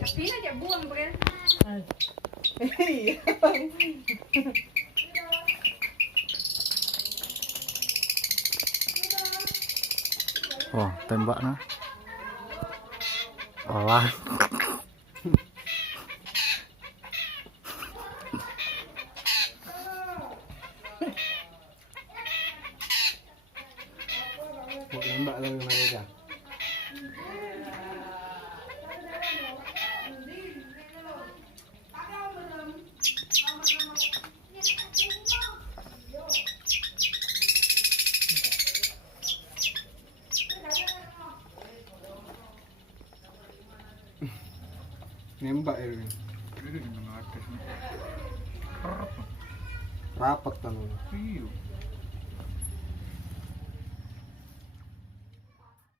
Tapi aja buang kan. Iya. Wah, tembaknya. Pelan. Mau nembak lagi mereka. Nembak ya ini. Rapat kan. Iya.